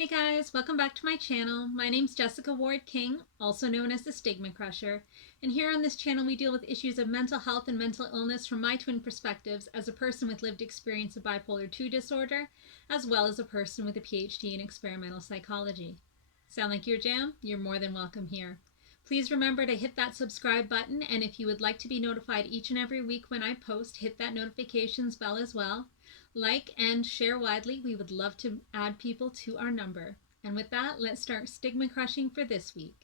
Hey guys, welcome back to my channel. My name's Jessica Ward King, also known as the Stigma Crusher, and here on this channel we deal with issues of mental health and mental illness from my twin perspectives as a person with lived experience of bipolar 2 disorder, as well as a person with a PhD in experimental psychology. Sound like your jam? You're more than welcome here. Please remember to hit that subscribe button, and if you would like to be notified each and every week when I post, hit that notifications bell as well. Like and share widely. We would love to add people to our number. And with that, let's start stigma crushing for this week.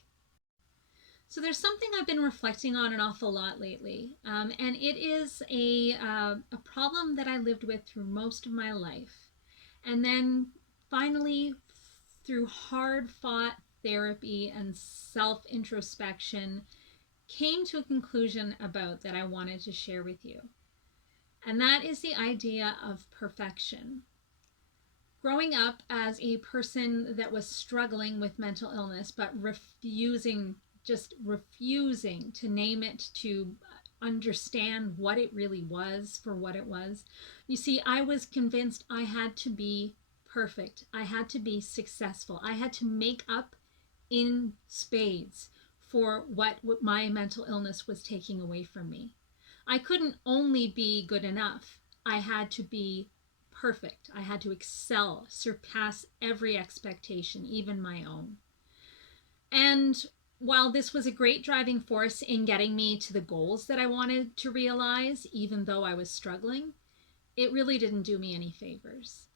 So there's something I've been reflecting on an awful lot lately, and it is a problem that I lived with through most of my life. And then finally, through hard-fought therapy and self-introspection, came to a conclusion about that I wanted to share with you. And that is the idea of perfection. Growing up as a person that was struggling with mental illness, but refusing to name it, to understand what it really was for what it was. You see, I was convinced I had to be perfect. I had to be successful. I had to make up in spades for what my mental illness was taking away from me. I couldn't only be good enough. I had to be perfect. I had to excel, surpass every expectation, even my own. And while this was a great driving force in getting me to the goals that I wanted to realize, even though I was struggling, it really didn't do me any favors.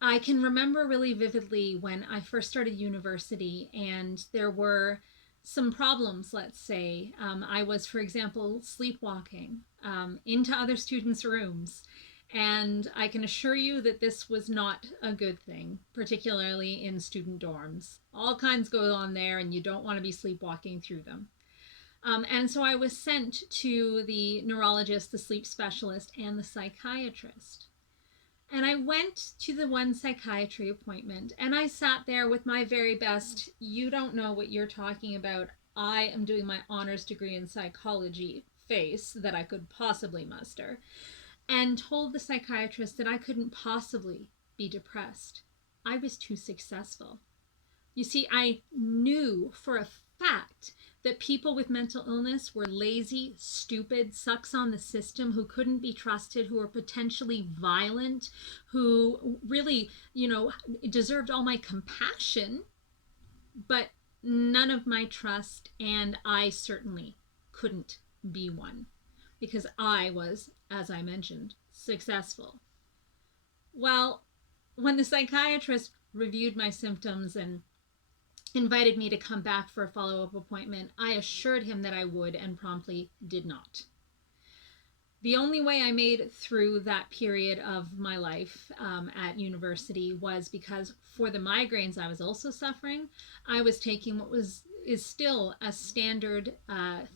I can remember really vividly when I first started university and there were some problems, let's say. I was, for example, sleepwalking into other students' rooms. And I can assure you that this was not a good thing, particularly in student dorms. All kinds go on there, and you don't want to be sleepwalking through them. And so I was sent to the neurologist, the sleep specialist, and the psychiatrist. And I went to the one psychiatry appointment and I sat there with my very best, you don't know what you're talking about, I am doing my honors degree in psychology face that I could possibly muster, and told the psychiatrist that I couldn't possibly be depressed. I was too successful. You see, I knew for a fact that people with mental illness were lazy, stupid, sucks on the system, who couldn't be trusted, who were potentially violent, who really, deserved all my compassion, but none of my trust, and I certainly couldn't be one because I was, as I mentioned, successful. Well, when the psychiatrist reviewed my symptoms and invited me to come back for a follow-up appointment, I assured him that I would and promptly did not. The only way I made it through that period of my life at university was because for the migraines I was also suffering, I was taking what is still a standard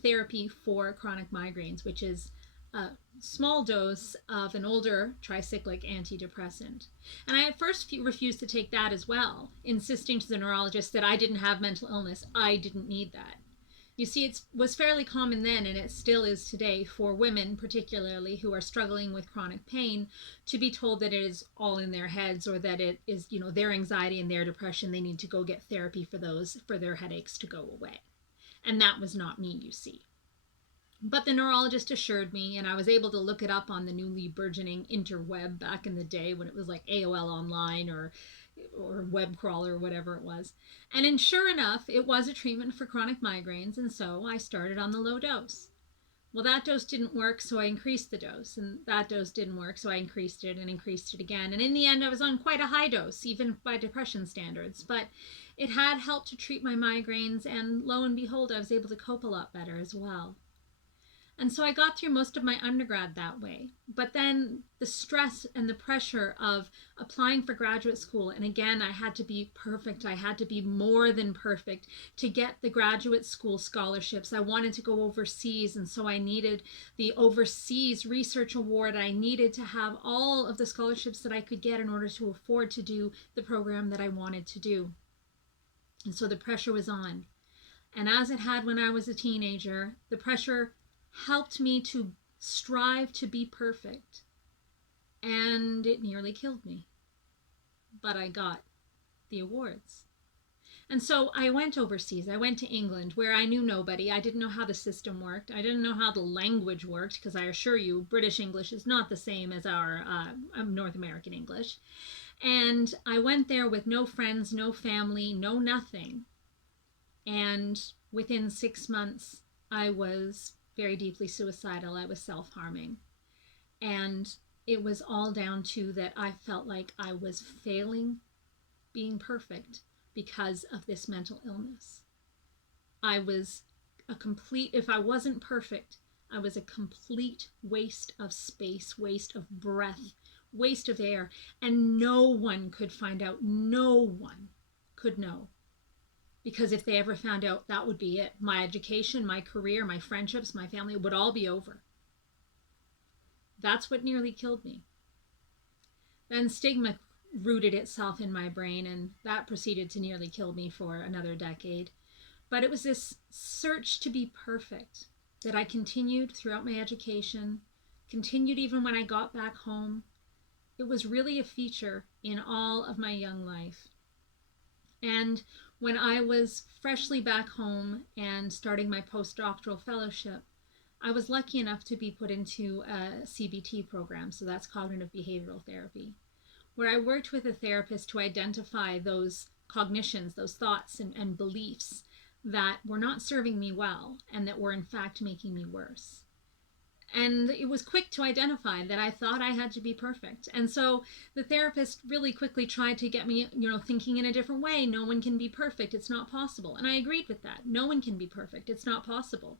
therapy for chronic migraines, which is a small dose of an older tricyclic antidepressant. And I at first refused to take that as well, insisting to the neurologist that I didn't have mental illness. I didn't need that. You see, it was fairly common then, and it still is today, for women particularly who are struggling with chronic pain to be told that it is all in their heads, or that it is, their anxiety and their depression. They need to go get therapy for their headaches to go away. And that was not me, you see. But the neurologist assured me, and I was able to look it up on the newly burgeoning interweb back in the day when it was like AOL Online or web crawler or whatever it was. And sure enough, it was a treatment for chronic migraines, and so I started on the low dose. Well, that dose didn't work, so I increased the dose, and that dose didn't work, so I increased it and increased it again. And in the end, I was on quite a high dose, even by depression standards, but it had helped to treat my migraines, and lo and behold, I was able to cope a lot better as well. And so I got through most of my undergrad that way. But then the stress and the pressure of applying for graduate school, and again, I had to be perfect. I had to be more than perfect to get the graduate school scholarships. I wanted to go overseas, and so I needed the overseas research award. I needed to have all of the scholarships that I could get in order to afford to do the program that I wanted to do. And so the pressure was on. And as it had when I was a teenager, the pressure helped me to strive to be perfect, and it nearly killed me. But I got the awards. And so I went overseas. I went to England where I knew nobody. I didn't know how the system worked. I didn't know how the language worked because I assure you, British English is not the same as our North American English. And I went there with no friends, no family, no nothing. And within 6 months, I was very deeply suicidal. I was self-harming. And it was all down to that I felt like I was failing being perfect because of this mental illness. I was if I wasn't perfect, I was a complete waste of space, waste of breath, waste of air. And no one could find out. No one could know. Because if they ever found out, that would be it. My education, my career, my friendships, my family would all be over. That's what nearly killed me. Then stigma rooted itself in my brain, and that proceeded to nearly kill me for another decade. But it was this search to be perfect that I continued throughout my education, continued even when I got back home. It was really a feature in all of my young life. And when I was freshly back home and starting my postdoctoral fellowship, I was lucky enough to be put into a CBT program, so that's cognitive behavioral therapy, where I worked with a therapist to identify those cognitions, those thoughts and beliefs that were not serving me well and that were in fact making me worse. And it was quick to identify that I thought I had to be perfect. And so the therapist really quickly tried to get me, thinking in a different way. No one can be perfect. It's not possible. And I agreed with that. No one can be perfect. It's not possible.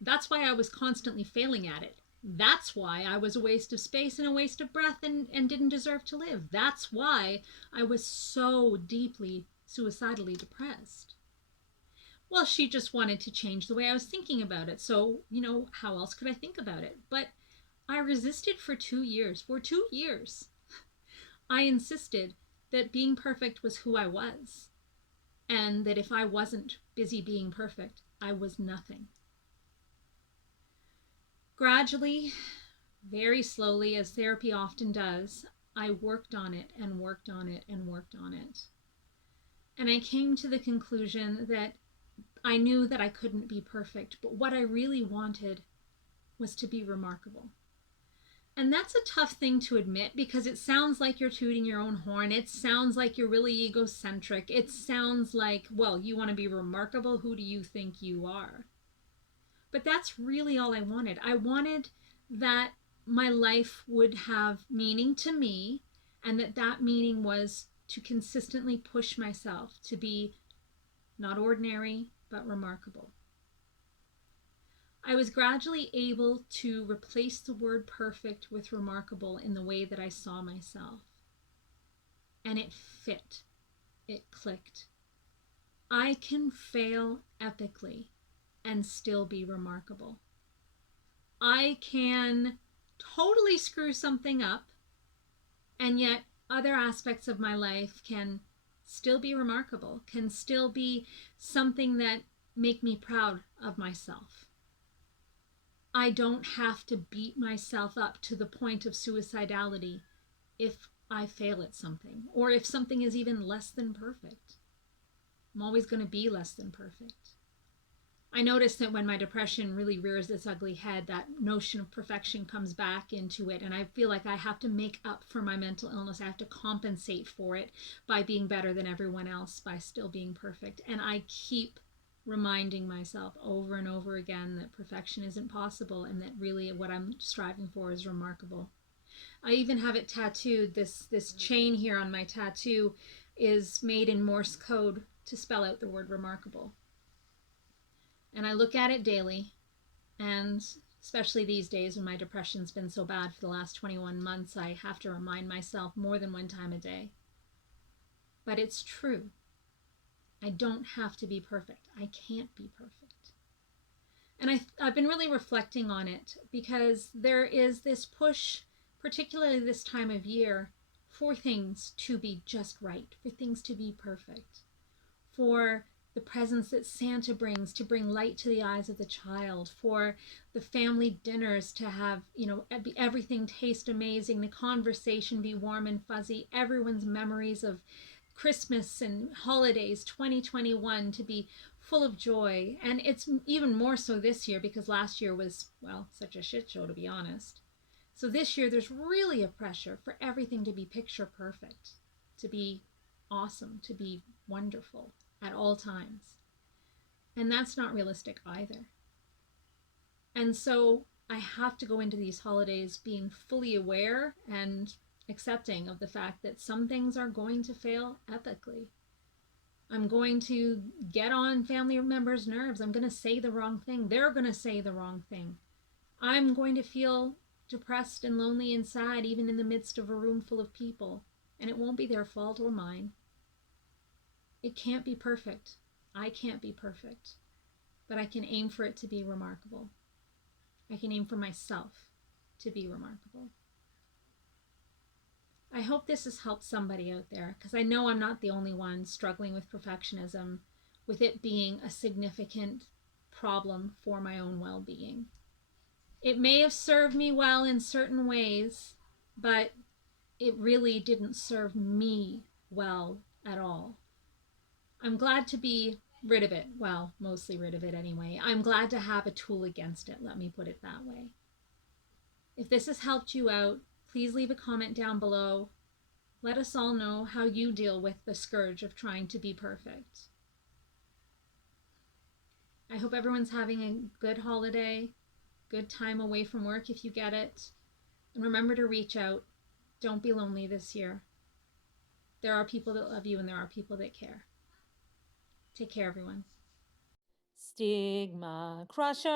That's why I was constantly failing at it. That's why I was a waste of space and a waste of breath and didn't deserve to live. That's why I was so deeply suicidally depressed. Well, she just wanted to change the way I was thinking about it. So, how else could I think about it? But I resisted for 2 years. For 2 years, I insisted that being perfect was who I was. And that if I wasn't busy being perfect, I was nothing. Gradually, very slowly, as therapy often does, I worked on it and worked on it and worked on it. And I came to the conclusion that I knew that I couldn't be perfect, but what I really wanted was to be remarkable. And that's a tough thing to admit because it sounds like you're tooting your own horn. It sounds like you're really egocentric. It sounds like, well, you want to be remarkable? Who do you think you are? But that's really all I wanted. I wanted that my life would have meaning to me, and that meaning was to consistently push myself to be not ordinary, but remarkable. I was gradually able to replace the word perfect with remarkable in the way that I saw myself. And it fit. It clicked. I can fail epically and still be remarkable. I can totally screw something up, and yet other aspects of my life can still be remarkable, can still be something that make me proud of myself. I don't have to beat myself up to the point of suicidality if I fail at something, or if something is even less than perfect. I'm always going to be less than perfect. I notice that when my depression really rears its ugly head, that notion of perfection comes back into it, and I feel like I have to make up for my mental illness. I have to compensate for it by being better than everyone else, by still being perfect. And I keep reminding myself over and over again that perfection isn't possible, and that really what I'm striving for is remarkable. I even have it tattooed. This chain here on my tattoo is made in Morse code to spell out the word remarkable. And I look at it daily, and especially these days when my depression's been so bad for the last 21 months, I have to remind myself more than one time a day. But it's true. I don't have to be perfect. I can't be perfect. And I've been really reflecting on it because there is this push, particularly this time of year, for things to be just right, for things to be perfect, for the presents that Santa brings to bring light to the eyes of the child, for the family dinners to have, everything taste amazing, the conversation be warm and fuzzy, everyone's memories of Christmas and holidays 2021 to be full of joy. And it's even more so this year because last year was, well, such a shit show, to be honest. So this year, there's really a pressure for everything to be picture perfect, to be awesome, to be wonderful at all times. And that's not realistic either. And so I have to go into these holidays being fully aware and accepting of the fact that some things are going to fail epically. I'm going to get on family members' nerves. I'm going to say the wrong thing. They're going to say the wrong thing. I'm going to feel depressed and lonely and sad even in the midst of a room full of people. And it won't be their fault or mine. It can't be perfect. I can't be perfect. But I can aim for it to be remarkable. I can aim for myself to be remarkable. I hope this has helped somebody out there because I know I'm not the only one struggling with perfectionism, with it being a significant problem for my own well-being. It may have served me well in certain ways, but it really didn't serve me well at all. I'm glad to be rid of it. Well, mostly rid of it anyway. I'm glad to have a tool against it. Let me put it that way. If this has helped you out, please leave a comment down below. Let us all know how you deal with the scourge of trying to be perfect. I hope everyone's having a good holiday, good time away from work if you get it. And remember to reach out. Don't be lonely this year. There are people that love you and there are people that care. Take care, everyone. Stigma Crusher.